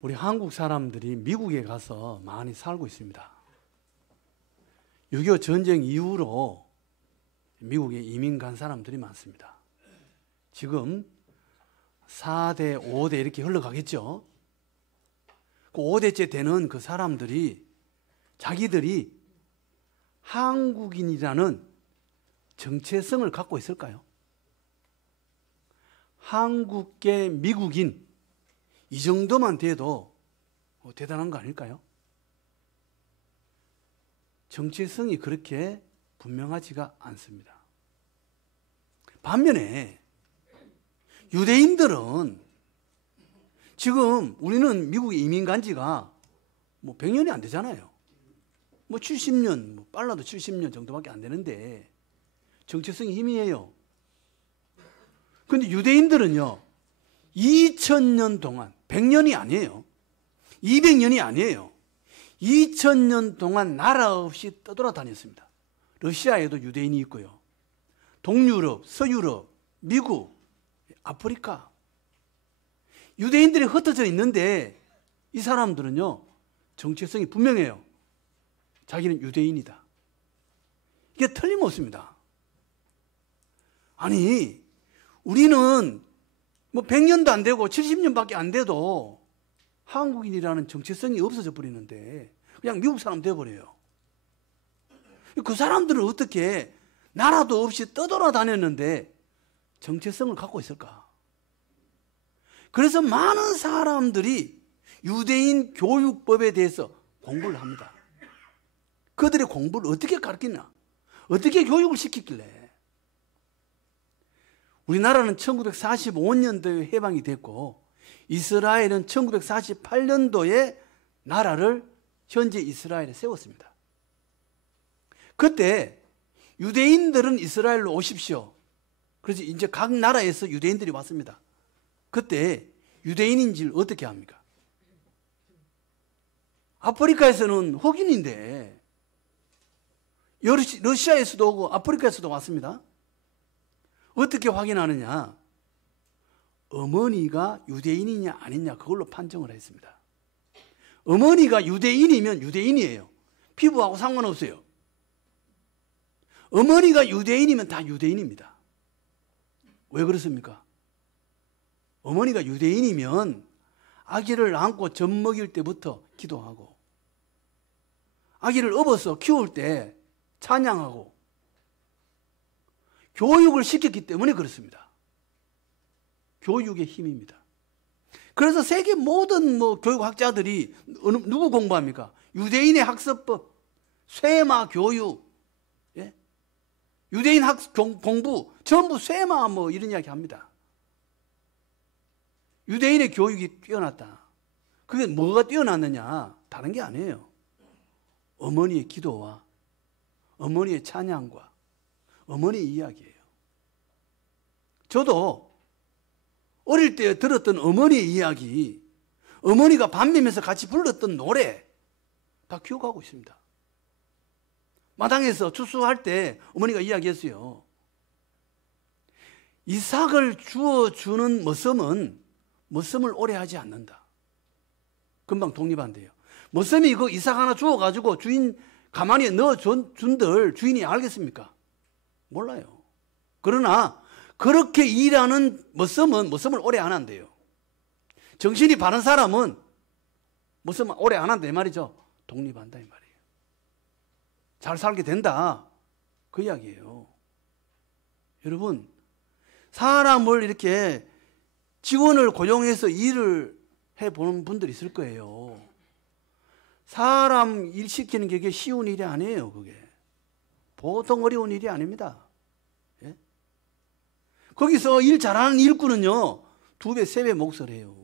우리 한국 사람들이 미국에 가서 많이 살고 있습니다. 6.25 전쟁 이후로 미국에 이민 간 사람들이 많습니다. 지금 4대, 5대 이렇게 흘러가겠죠. 그 5대째 되는 그 사람들이 자기들이 한국인이라는 정체성을 갖고 있을까요? 한국계 미국인 이 정도만 돼도 대단한 거 아닐까요? 정체성이 그렇게 분명하지가 않습니다. 반면에 유대인들은 지금 우리는 미국에 이민 간 지가 100년이 안 되잖아요. 70년, 빨라도 70년 정도밖에 안 되는데 정체성이 희미해요. 그런데 유대인들은요, 2000년 동안, 100년이 아니에요. 200년이 아니에요. 2000년 동안 나라 없이 떠돌아다녔습니다. 러시아에도 유대인이 있고요. 동유럽, 서유럽, 미국, 아프리카. 유대인들이 흩어져 있는데 이 사람들은요, 정체성이 분명해요. 자기는 유대인이다. 이게 틀림없습니다. 아니, 우리는 100년도 안 되고 70년밖에 안 돼도 한국인이라는 정체성이 없어져 버리는데 그냥 미국 사람 되어버려요. 그 사람들은 어떻게 나라도 없이 떠돌아다녔는데 정체성을 갖고 있을까? 그래서 많은 사람들이 유대인 교육법에 대해서 공부를 합니다. 그들의 공부를 어떻게 가르치나? 어떻게 교육을 시켰길래? 우리나라는 1945년도에 해방이 됐고 이스라엘은 1948년도에 나라를 현재 이스라엘에 세웠습니다. 그때 유대인들은 이스라엘로 오십시오. 그래서 이제 각 나라에서 유대인들이 왔습니다. 그때 유대인인지를 어떻게 합니까? 아프리카에서는 흑인인데 러시아에서도 오고 아프리카에서도 왔습니다. 어떻게 확인하느냐? 어머니가 유대인이냐 아니냐 그걸로 판정을 했습니다. 어머니가 유대인이면 유대인이에요. 피부하고 상관없어요. 어머니가 유대인이면 다 유대인입니다. 왜 그렇습니까? 어머니가 유대인이면 아기를 안고 젖 먹일 때부터 기도하고 아기를 업어서 키울 때 찬양하고 교육을 시켰기 때문에 그렇습니다. 교육의 힘입니다. 그래서 세계 모든 교육학자들이 누구 공부합니까? 유대인의 학습법, 쇠마 교육, 예? 유대인 공부 전부 쇠마 이런 이야기 합니다. 유대인의 교육이 뛰어났다. 그게 뭐가 뛰어났느냐? 다른 게 아니에요. 어머니의 기도와 어머니의 찬양과 어머니의 이야기예요. 저도 어릴 때 들었던 어머니의 이야기, 어머니가 밤매면서 같이 불렀던 노래 다 기억하고 있습니다. 마당에서 추수할 때 어머니가 이야기했어요. 이삭을 주어주는 머슴을 오래 하지 않는다. 금방 독립한대요. 머슴이 그 이삭 하나 주워가지고 주인 가만히 넣어준들 주인이 알겠습니까? 몰라요. 그러나 그렇게 일하는 머슴을 오래 안 한대요. 정신이 바른 사람은 머슴을 오래 안 한다 이 말이죠. 독립한다 이 말이에요. 잘 살게 된다 그 이야기예요. 여러분, 사람을 이렇게 직원을 고용해서 일을 해보는 분들이 있을 거예요. 사람 일 시키는 게 쉬운 일이 아니에요. 그게 보통 어려운 일이 아닙니다. 예? 거기서 일 잘하는 일꾼은요 2배, 3배 몫을 해요.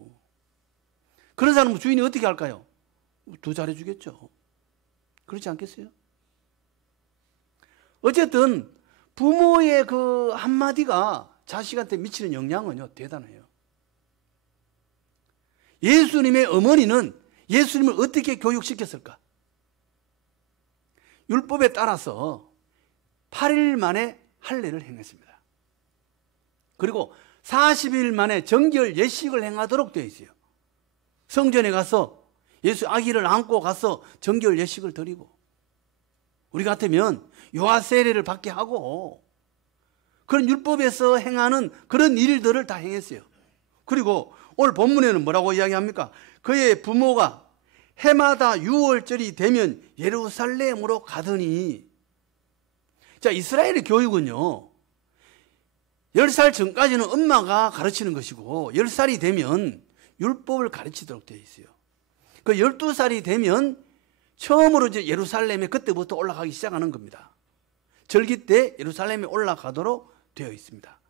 그런 사람은 주인이 어떻게 할까요? 더 잘해주겠죠. 그렇지 않겠어요? 어쨌든 부모의 그 한마디가 자식한테 미치는 영향은요 대단해요. 예수님의 어머니는 예수님을 어떻게 교육시켰을까? 율법에 따라서 8일 만에 할례를 행했습니다. 그리고 40일 만에 정결 예식을 행하도록 되어 있어요. 성전에 가서 예수 아기를 안고 가서 정결 예식을 드리고, 우리 같으면 유아 세례를 받게 하고, 그런 율법에서 행하는 그런 일들을 다 행했어요. 그리고 오늘 본문에는 뭐라고 이야기합니까? 그의 부모가 해마다 유월절이 되면 예루살렘으로 가더니, 자, 이스라엘의 교육은요, 10살 전까지는 엄마가 가르치는 것이고 10살이 되면 율법을 가르치도록 되어 있어요. 그 12살이 되면 처음으로 이제 예루살렘에 그때부터 올라가기 시작하는 겁니다. 절기 때 예루살렘에 올라가도록 되어 있습니다.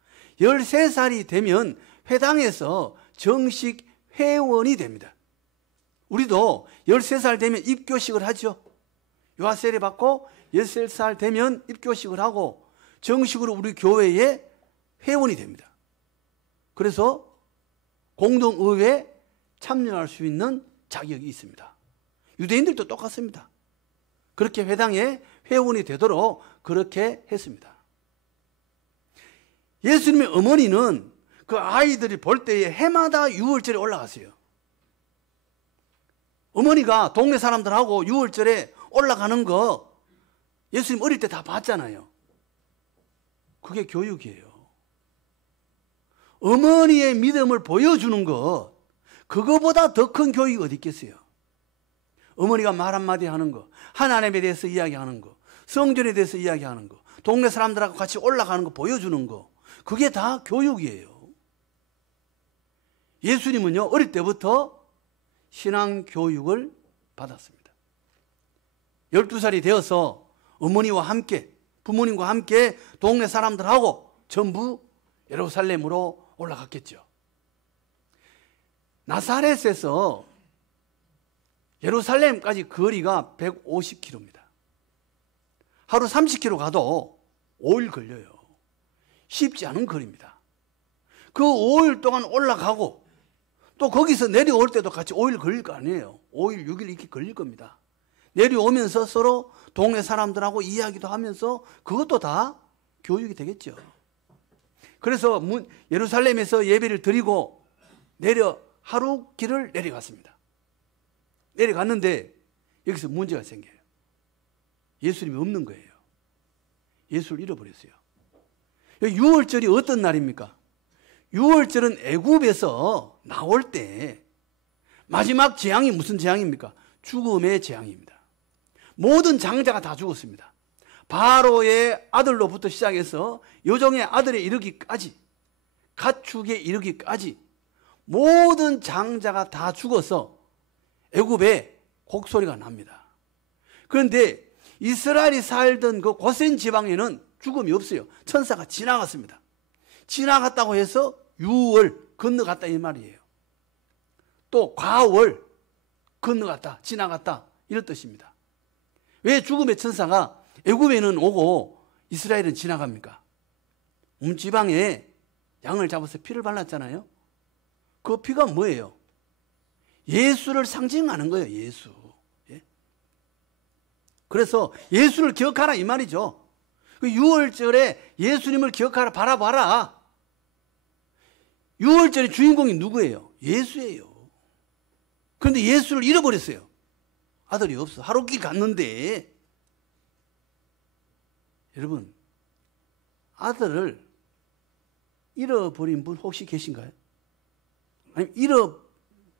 13살이 되면 회당에서 정식 회원이 됩니다. 우리도 13살 되면 입교식을 하죠. 유아세례 받고 13살 되면 입교식을 하고 정식으로 우리 교회의 회원이 됩니다. 그래서 공동의회에 참여할 수 있는 자격이 있습니다. 유대인들도 똑같습니다. 그렇게 회당의 회원이 되도록 그렇게 했습니다. 예수님의 어머니는 그 아이들이 볼 때에 해마다 유월절에 올라갔어요. 어머니가 동네 사람들하고 유월절에 올라가는 거 예수님 어릴 때 다 봤잖아요. 그게 교육이에요. 어머니의 믿음을 보여주는 것, 그거보다 더 큰 교육이 어디 있겠어요. 어머니가 말 한마디 하는 거, 하나님에 대해서 이야기하는 거, 성전에 대해서 이야기하는 거, 동네 사람들하고 같이 올라가는 거 보여주는 거, 그게 다 교육이에요. 예수님은요, 어릴 때부터 신앙 교육을 받았습니다. 12살이 되어서 어머니와 함께, 부모님과 함께 동네 사람들하고 전부 예루살렘으로 올라갔겠죠. 나사렛에서 예루살렘까지 거리가 150km입니다. 하루 30km 가도 5일 걸려요. 쉽지 않은 거리입니다. 그 5일 동안 올라가고 또 거기서 내려올 때도 같이 5일 걸릴 거 아니에요. 5일, 6일 이렇게 걸릴 겁니다. 내려오면서 서로 동네 사람들하고 이야기도 하면서 그것도 다 교육이 되겠죠. 그래서 예루살렘에서 예배를 드리고 하루 길을 내려갔습니다. 내려갔는데 여기서 문제가 생겨요. 예수님이 없는 거예요. 예수를 잃어버렸어요. 유월절이 어떤 날입니까? 유월절은 애굽에서 나올 때 마지막 재앙이 무슨 재앙입니까? 죽음의 재앙입니다. 모든 장자가 다 죽었습니다. 바로의 아들로부터 시작해서 여종의 아들에 이르기까지, 가축에 이르기까지 모든 장자가 다 죽어서 애굽에 곡소리가 납니다. 그런데 이스라엘이 살던 그 고센 지방에는 죽음이 없어요. 천사가 지나갔습니다. 지나갔다고 해서 유월 건너갔다 이 말이에요. 또 과월 건너갔다, 지나갔다 이런 뜻입니다. 왜 죽음의 천사가 애굽에는 오고 이스라엘은 지나갑니까? 지방에 양을 잡아서 피를 발랐잖아요. 그 피가 뭐예요? 예수를 상징하는 거예요. 예수. 예? 그래서 예수를 기억하라 이 말이죠. 그 6월절에 예수님을 기억하라, 바라봐라. 6월절의 주인공이 누구예요? 예수예요. 그런데 예수를 잃어버렸어요. 아들이 없어. 하루길 갔는데. 여러분, 아들을 잃어버린 분 혹시 계신가요? 아니면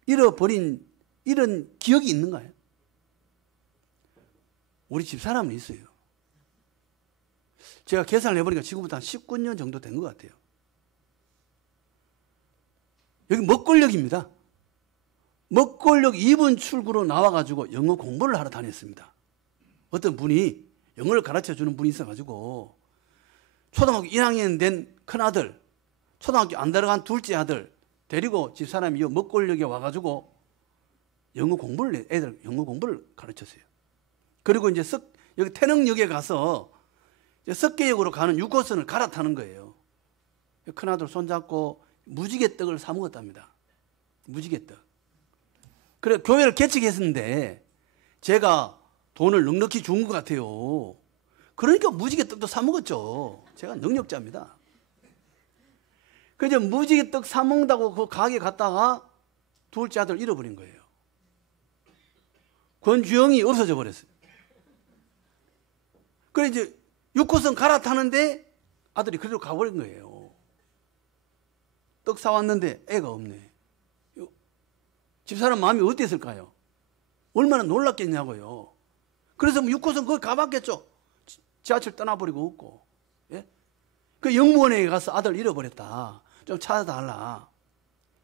잃어버린 이런 기억이 있는가요? 우리 집사람은 있어요. 제가 계산을 해보니까 지금부터 한 19년 정도 된 것 같아요. 여기 먹골역입니다. 먹골역 2분 출구로 나와가지고 영어 공부를 하러 다녔습니다. 어떤 분이 영어를 가르쳐주는 분이 있어가지고 초등학교 1학년 된 큰아들, 초등학교 안 들어간 둘째 아들 데리고 집사람이 이 먹골역에 와가지고 애들 영어 공부를 가르쳤어요. 그리고 이제 여기 태릉역에 가서 석계역으로 가는 6호선을 갈아타는 거예요. 큰아들 손잡고 무지개떡을 사 먹었답니다. 무지개떡. 그래 교회를 개척했는데 제가 돈을 넉넉히 준 것 같아요. 그러니까 무지개떡도 사 먹었죠. 제가 능력자입니다. 그래서 무지개떡 사 먹는다고 그 가게 갔다가 둘째 아들 잃어버린 거예요. 권주영이 없어져 버렸어요. 그래 이제 6호선 갈아타는데 아들이 그리로 가버린 거예요. 떡 사왔는데 애가 없네. 집사람 마음이 어땠을까요? 얼마나 놀랐겠냐고요. 그래서 6호선 거기 가봤겠죠. 지하철 떠나버리고 없고. 예? 그 영무원에 가서 아들 잃어버렸다. 좀 찾아달라.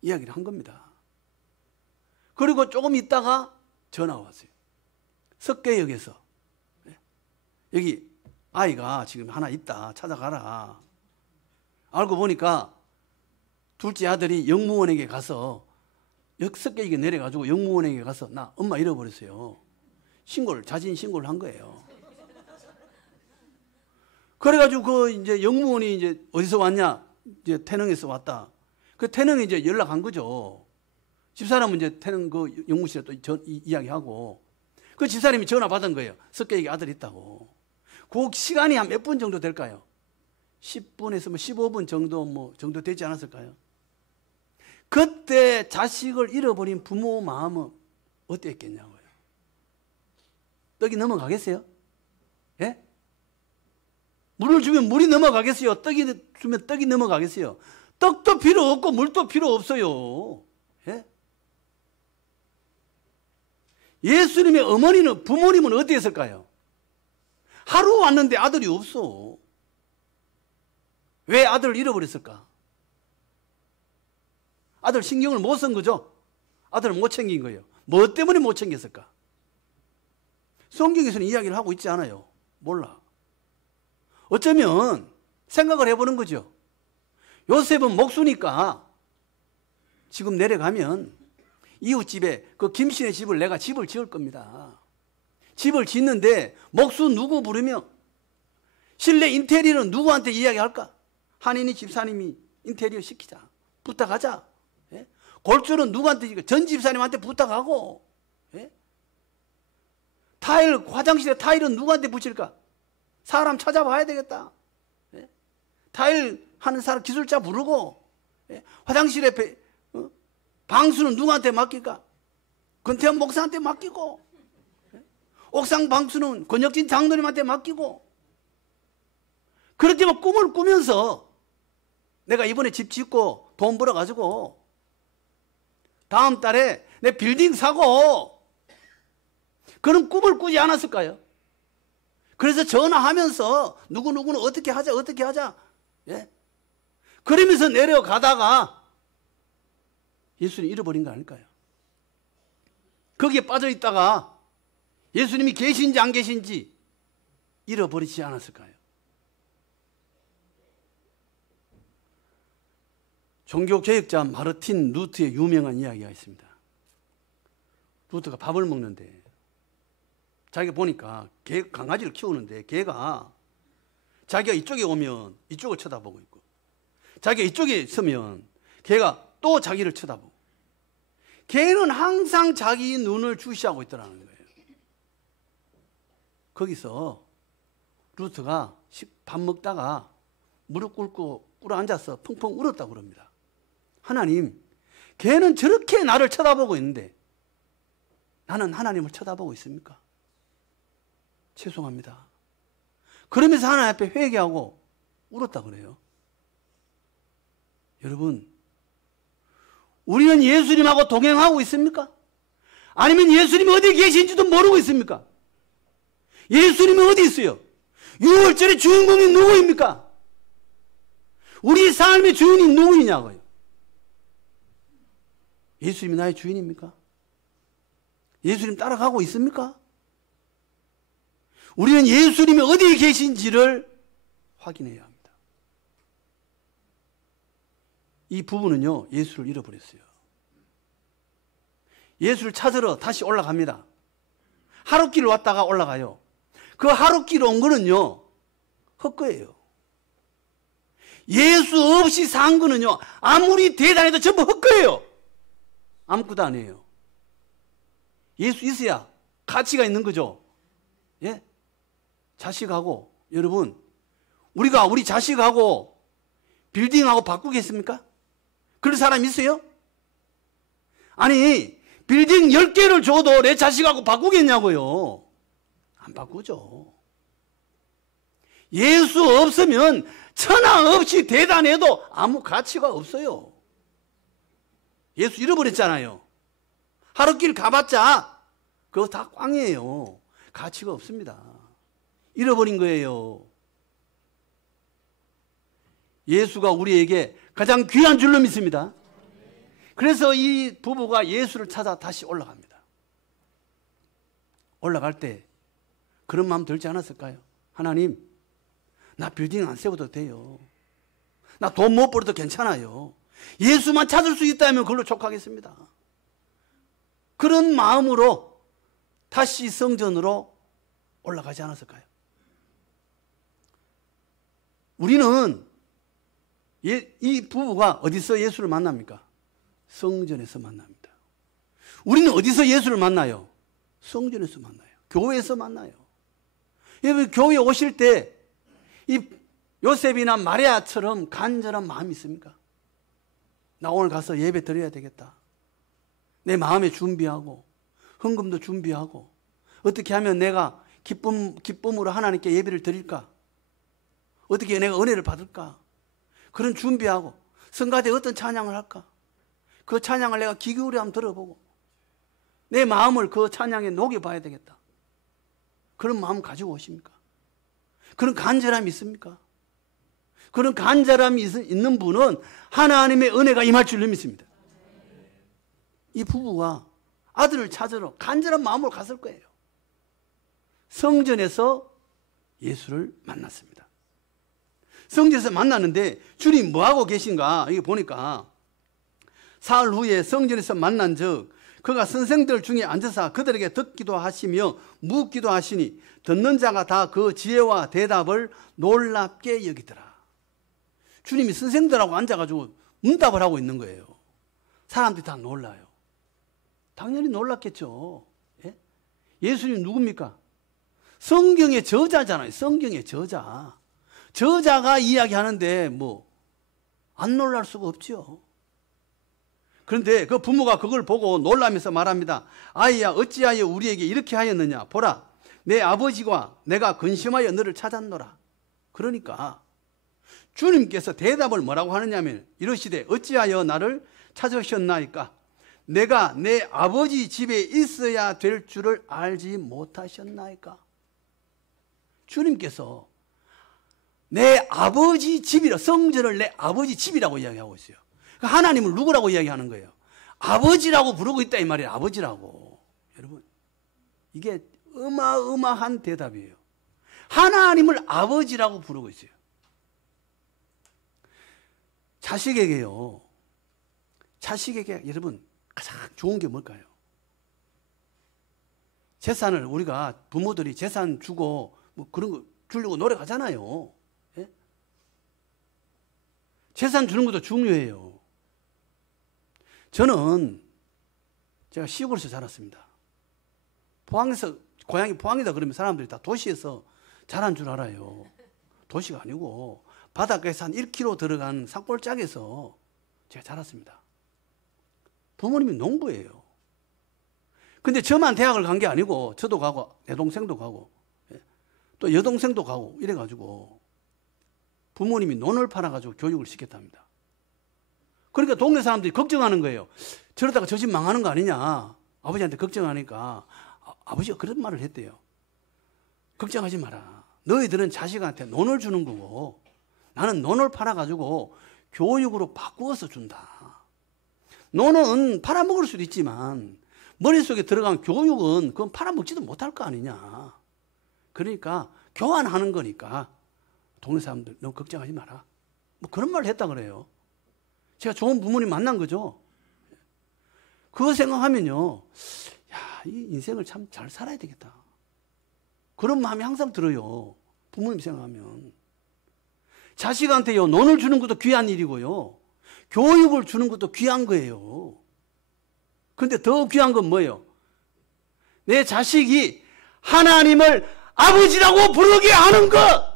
이야기를 한 겁니다. 그리고 조금 있다가 전화 왔어요. 석계역에서. 예? 여기 아이가 지금 하나 있다. 찾아가라. 알고 보니까 둘째 아들이 영무원에게 가서 석계역에 내려가지고 영무원에게 가서 나 엄마 잃어버렸어요. 자진 신고를 한 거예요. 그래가지고 그 이제 영무원이 이제 어디서 왔냐? 이제 태릉에서 왔다. 그 태릉에 이제 연락한 거죠. 집사람은 이제 태릉 그 영무실에 또 이야기하고 그 집사람이 전화 받은 거예요. 석계역에 아들 있다고. 그 시간이 한 몇 분 정도 될까요? 10분에서 뭐 15분 정도 되지 않았을까요? 그때 자식을 잃어버린 부모 마음은 어땠겠냐고요. 떡이 넘어가겠어요? 예? 물을 주면 물이 넘어가겠어요? 떡이 주면 떡이 넘어가겠어요? 떡도 필요 없고 물도 필요 없어요. 예? 예수님의 부모님은 어땠을까요? 하루 왔는데 아들이 없어. 왜 아들을 잃어버렸을까? 아들 신경을 못 쓴 거죠? 아들을 못 챙긴 거예요. 뭐 때문에 못 챙겼을까? 성경에서는 이야기를 하고 있지 않아요. 몰라. 어쩌면 생각을 해보는 거죠. 요셉은 목수니까 지금 내려가면 이웃집에 그 김씨네 집을 내가 집을 지을 겁니다. 집을 짓는데 목수 누구 부르며 실내 인테리어는 누구한테 이야기할까? 한인이 집사님이 인테리어 시키자. 부탁하자. 예? 골조는 누구한테 전 집사님한테 부탁하고. 예? 화장실에 타일은 누구한테 붙일까? 사람 찾아봐야 되겠다. 예? 타일 하는 사람 기술자 부르고. 예? 화장실에 방수는 누구한테 맡길까? 권태현 목사한테 맡기고. 예? 옥상 방수는 권혁진 장로님한테 맡기고. 그렇게 막 꿈을 꾸면서 내가 이번에 집 짓고 돈 벌어가지고 다음 달에 내 빌딩 사고 그런 꿈을 꾸지 않았을까요? 그래서 전화하면서 누구누구는 어떻게 하자. 예? 그러면서 내려가다가 예수님 잃어버린 거 아닐까요? 거기에 빠져있다가 예수님이 계신지 안 계신지 잃어버리지 않았을까요? 종교개혁자 마르틴 루트의 유명한 이야기가 있습니다. 루트가 밥을 먹는데 자기가 보니까 강아지를 키우는데 개가 자기가 이쪽에 오면 이쪽을 쳐다보고 있고 자기가 이쪽에 서면 개가 또 자기를 쳐다보고 개는 항상 자기 눈을 주시하고 있더라는 거예요. 거기서 루트가 밥 먹다가 무릎 꿇고 꿇어앉아서 펑펑 울었다고 그럽니다. 하나님, 걔는 저렇게 나를 쳐다보고 있는데 나는 하나님을 쳐다보고 있습니까? 죄송합니다. 그러면서 하나님 앞에 회개하고 울었다고 그래요. 여러분, 우리는 예수님하고 동행하고 있습니까? 아니면 예수님이 어디 계신지도 모르고 있습니까? 예수님은 어디 있어요? 6월절의 주인공이 누구입니까? 우리 삶의 주인이 누구이냐고요? 예수님이 나의 주인입니까? 예수님 따라가고 있습니까? 우리는 예수님이 어디에 계신지를 확인해야 합니다. 이 부부는요, 예수를 잃어버렸어요. 예수를 찾으러 다시 올라갑니다. 하룻길 왔다가 올라가요. 그 하룻길 온 거는요, 헛거예요. 예수 없이 산 거는요, 아무리 대단해도 전부 헛거예요. 아무것도 아니에요. 예수 있어야 가치가 있는 거죠. 예? 자식하고, 여러분, 우리가 우리 자식하고 빌딩하고 바꾸겠습니까? 그런 사람 있어요? 아니, 빌딩 10개를 줘도 내 자식하고 바꾸겠냐고요. 안 바꾸죠. 예수 없으면 천하 없이 대단해도 아무 가치가 없어요. 예수 잃어버렸잖아요. 하루길 가봤자 그거 다 꽝이에요. 가치가 없습니다. 잃어버린 거예요. 예수가 우리에게 가장 귀한 줄로 믿습니다. 그래서 이 부부가 예수를 찾아 다시 올라갑니다. 올라갈 때 그런 마음 들지 않았을까요? 하나님, 나 빌딩 안 세워도 돼요. 나 돈 못 벌어도 괜찮아요. 예수만 찾을 수 있다면 그걸로 족하겠습니다. 그런 마음으로 다시 성전으로 올라가지 않았을까요? 우리는 이 부부가 어디서 예수를 만납니까? 성전에서 만납니다. 우리는 어디서 예수를 만나요? 성전에서 만나요. 교회에서 만나요. 여러분, 교회 오실 때 이 요셉이나 마리아처럼 간절한 마음이 있습니까? 나 오늘 가서 예배 드려야 되겠다. 내 마음에 준비하고 헌금도 준비하고 어떻게 하면 내가 기쁨으로 하나님께 예배를 드릴까? 어떻게 내가 은혜를 받을까? 그런 준비하고 성가대에 어떤 찬양을 할까? 그 찬양을 내가 귀 기울여 한번 들어보고 내 마음을 그 찬양에 녹여봐야 되겠다. 그런 마음 가지고 오십니까? 그런 간절함이 있습니까? 그런 간절함이 있는 분은 하나님의 은혜가 임할 줄 믿습니다. 이 부부가 아들을 찾으러 간절한 마음으로 갔을 거예요. 성전에서 예수를 만났습니다. 성전에서 만났는데 주님 뭐하고 계신가? 이게 보니까 사흘 후에 성전에서 만난 적 그가 선생들 중에 앉아서 그들에게 듣기도 하시며 묻기도 하시니 듣는 자가 다 그 지혜와 대답을 놀랍게 여기더라. 주님이 선생들하고 앉아가지고 문답을 하고 있는 거예요. 사람들이 다 놀라요. 당연히 놀랐겠죠. 예? 예수님 누굽니까? 성경의 저자잖아요. 성경의 저자. 저자가 이야기하는데 뭐 안 놀랄 수가 없죠. 그런데 그 부모가 그걸 보고 놀라면서 말합니다. 아이야, 어찌하여 우리에게 이렇게 하였느냐? 보라, 내 아버지와 내가 근심하여 너를 찾았노라. 그러니까 주님께서 대답을 뭐라고 하느냐면 이러시되 어찌하여 나를 찾으셨나이까? 내가 내 아버지 집에 있어야 될 줄을 알지 못하셨나이까? 주님께서 내 아버지 집이라, 성전을 내 아버지 집이라고 이야기하고 있어요. 하나님을 누구라고 이야기하는 거예요? 아버지라고 부르고 있다 이 말이에요. 아버지라고. 여러분, 이게 어마어마한 대답이에요. 하나님을 아버지라고 부르고 있어요. 자식에게요. 자식에게 여러분 가장 좋은 게 뭘까요? 재산을 우리가 부모들이 재산 주고 뭐 그런 거 주려고 노력하잖아요. 예? 재산 주는 것도 중요해요. 저는 제가 시골에서 자랐습니다. 포항에서 고향이 포항이다 그러면 사람들이 다 도시에서 자란 줄 알아요. 도시가 아니고 바닷가에서 한 1km 들어간 산골짜기에서 제가 자랐습니다. 부모님이 농부예요. 근데 저만 대학을 간 게 아니고 저도 가고 내 동생도 가고 또 여동생도 가고 이래가지고 부모님이 논을 팔아가지고 교육을 시켰답니다. 그러니까 동네 사람들이 걱정하는 거예요. 저러다가 저 집 망하는 거 아니냐. 아버지한테 걱정하니까 아버지가 그런 말을 했대요. 걱정하지 마라. 너희들은 자식한테 논을 주는 거고 나는 논을 팔아가지고 교육으로 바꾸어서 준다. 논은 팔아먹을 수도 있지만 머릿속에 들어간 교육은 그건 팔아먹지도 못할 거 아니냐. 그러니까 교환하는 거니까 동네 사람들 너무 걱정하지 마라. 뭐 그런 말을 했다 그래요. 제가 좋은 부모님 만난 거죠. 그거 생각하면요. 야, 이 인생을 참 잘 살아야 되겠다. 그런 마음이 항상 들어요. 부모님 생각하면. 자식한테요, 논을 주는 것도 귀한 일이고요. 교육을 주는 것도 귀한 거예요. 그런데 더 귀한 건 뭐예요? 내 자식이 하나님을 아버지라고 부르게 하는 것.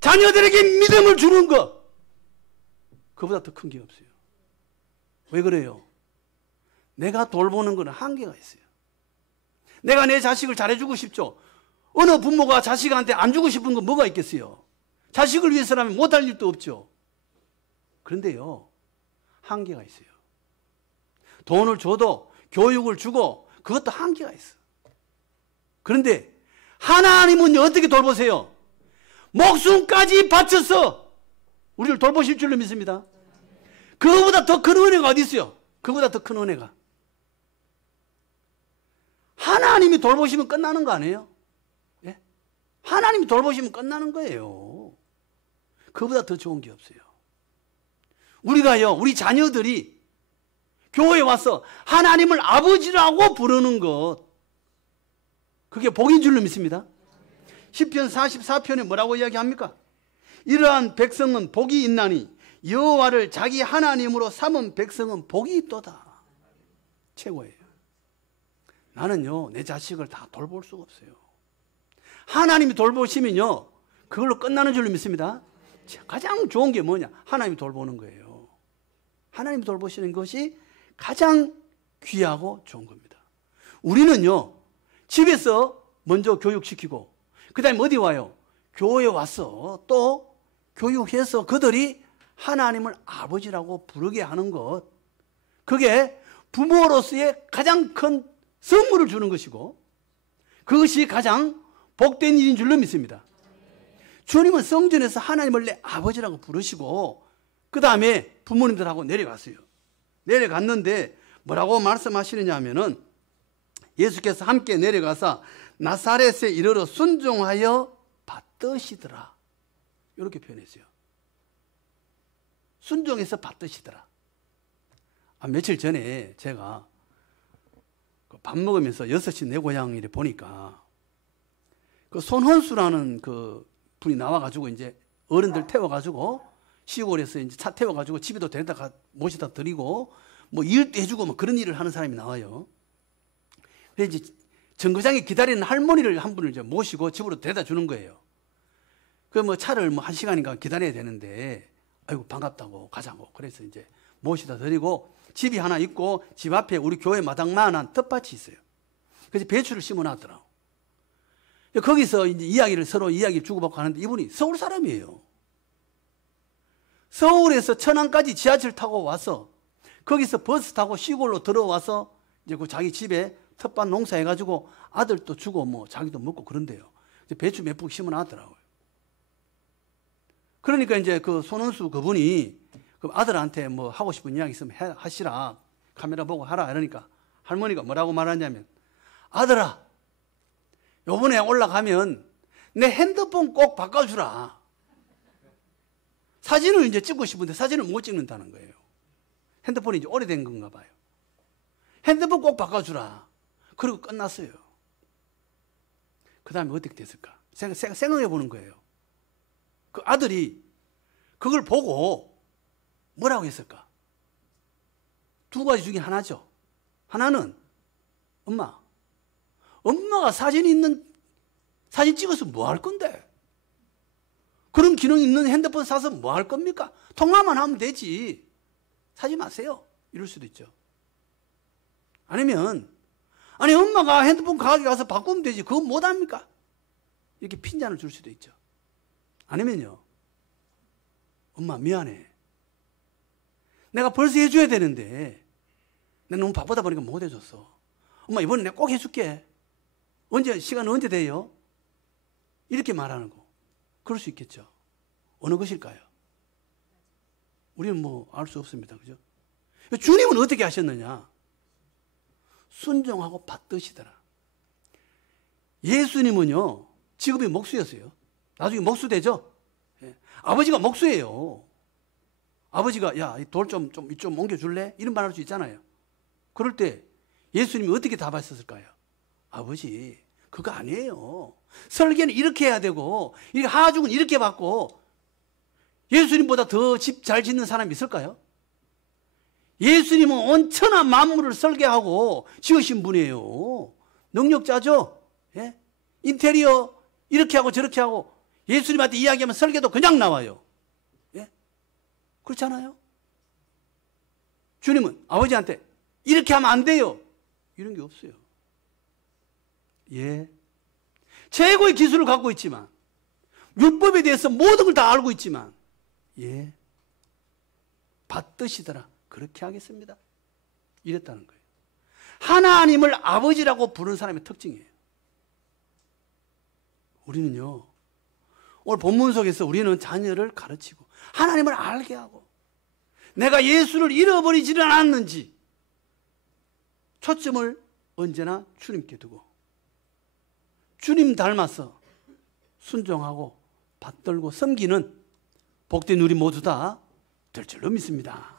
자녀들에게 믿음을 주는 것. 그보다 더 큰 게 없어요. 왜 그래요? 내가 돌보는 것은 한계가 있어요. 내가 내 자식을 잘해주고 싶죠. 어느 부모가 자식한테 안 주고 싶은 건 뭐가 있겠어요? 자식을 위해서라면 못할 일도 없죠. 그런데요, 한계가 있어요. 돈을 줘도 교육을 주고 그것도 한계가 있어. 그런데 하나님은 어떻게 돌보세요? 목숨까지 바쳐서 우리를 돌보실 줄로 믿습니다. 그거보다 더 큰 은혜가 어디 있어요? 그거보다 더 큰 은혜가. 하나님이 돌보시면 끝나는 거 아니에요? 예? 하나님이 돌보시면 끝나는 거예요. 그거보다 더 좋은 게 없어요. 우리가요, 우리 자녀들이 교회에 와서 하나님을 아버지라고 부르는 것, 그게 복인 줄로 믿습니다. 시편 44편에 뭐라고 이야기합니까? 이러한 백성은 복이 있나니 여호와를 자기 하나님으로 삼은 백성은 복이 있도다. 최고예요. 나는요, 내 자식을 다 돌볼 수가 없어요. 하나님이 돌보시면요, 그걸로 끝나는 줄로 믿습니다. 가장 좋은 게 뭐냐? 하나님이 돌보는 거예요. 하나님이 돌보시는 것이 가장 귀하고 좋은 겁니다. 우리는요, 집에서 먼저 교육시키고 그 다음에 어디 와요? 교회에 와서 또 교육해서 그들이 하나님을 아버지라고 부르게 하는 것, 그게 부모로서의 가장 큰 선물을 주는 것이고 그것이 가장 복된 일인 줄로 믿습니다. 주님은 성전에서 하나님을 내 아버지라고 부르시고 그 다음에 부모님들하고 내려갔어요. 내려갔는데 뭐라고 말씀하시느냐 하면은 예수께서 함께 내려가서 나사렛에 이르러 순종하여 받드시더라. 이렇게 표현했어요. 순종해서 받드시더라. 며칠 전에 제가 밥 먹으면서 6시 내 고향에 보니까 그 손헌수라는 그 분이 나와가지고 이제 어른들 태워가지고 시골에서 이제 차 태워가지고 집에도 데려다 모시다 드리고 뭐 일도 해주고 뭐 그런 일을 하는 사람이 나와요. 그래서 이제 정거장에 기다리는 할머니를 한 분을 이제 모시고 집으로 데려다 주는 거예요. 그 뭐 차를 뭐 1시간인가 기다려야 되는데 아이고 반갑다고 가자고 그래서 이제 모시다 드리고 집이 하나 있고 집 앞에 우리 교회 마당만한 텃밭이 있어요. 그래서 배추를 심어놨더라고. 거기서 이제 서로 이야기를 주고받고 하는데 이분이 서울 사람이에요. 서울에서 천안까지 지하철 타고 와서 거기서 버스 타고 시골로 들어와서 이제 그 자기 집에 텃밭 농사해가지고 아들도 주고 뭐 자기도 먹고 그런데요. 배추 몇 푹 심어놨더라고요. 그러니까 이제 그 손원수 그분이 그 아들한테 뭐 하고 싶은 이야기 있으면 하시라. 카메라 보고 하라. 이러니까 할머니가 뭐라고 말하냐면 아들아, 요번에 올라가면 내 핸드폰 꼭 바꿔주라. 사진을 이제 찍고 싶은데 사진을 못 찍는다는 거예요. 핸드폰이 이제 오래된 건가 봐요. 핸드폰 꼭 바꿔주라. 그리고 끝났어요. 그 다음에 어떻게 됐을까? 생각해 보는 거예요. 그 아들이 그걸 보고 뭐라고 했을까? 두 가지 중에 하나죠. 하나는 엄마가 사진 찍어서 뭐 할 건데? 그런 기능 있는 핸드폰 사서 뭐 할 겁니까? 통화만 하면 되지. 사지 마세요. 이럴 수도 있죠. 아니면 엄마가 핸드폰 가게 가서 바꾸면 되지. 그건 못 합니까? 이렇게 핀잔을 줄 수도 있죠. 아니면요, 엄마 미안해. 내가 벌써 해줘야 되는데 내가 너무 바쁘다 보니까 못 해줬어. 엄마 이번에 내가 꼭 해줄게. 시간 언제 돼요? 이렇게 말하는 거. 그럴 수 있겠죠. 어느 것일까요? 우리는 뭐 알 수 없습니다. 그죠? 주님은 어떻게 하셨느냐? 순종하고 받드시더라. 예수님은요, 직업이 목수였어요. 나중에 목수 되죠? 예. 아버지가 목수예요. 아버지가 야, 돌 좀 옮겨줄래? 이런 말 할 수 있잖아요. 그럴 때 예수님이 어떻게 답하셨을까요? 아버지, 그거 아니에요. 설계는 이렇게 해야 되고 하중은 이렇게 받고. 예수님보다 더 집 잘 짓는 사람이 있을까요? 예수님은 온 천하 만물을 설계하고 지으신 분이에요. 능력자죠. 예? 인테리어 이렇게 하고 저렇게 하고 예수님한테 이야기하면 설계도 그냥 나와요. 예? 그렇지 않아요? 주님은 아버지한테 이렇게 하면 안 돼요. 이런 게 없어요. 예. 최고의 기술을 갖고 있지만, 율법에 대해서 모든 걸 다 알고 있지만, 예. 받드시더라. 그렇게 하겠습니다. 이랬다는 거예요. 하나님을 아버지라고 부르는 사람의 특징이에요. 우리는요, 오늘 본문 속에서 우리는 자녀를 가르치고 하나님을 알게 하고 내가 예수를 잃어버리지는 않았는지 초점을 언제나 주님께 두고 주님 닮아서 순종하고 받들고 섬기는 복된 우리 모두 다 될 줄로 믿습니다.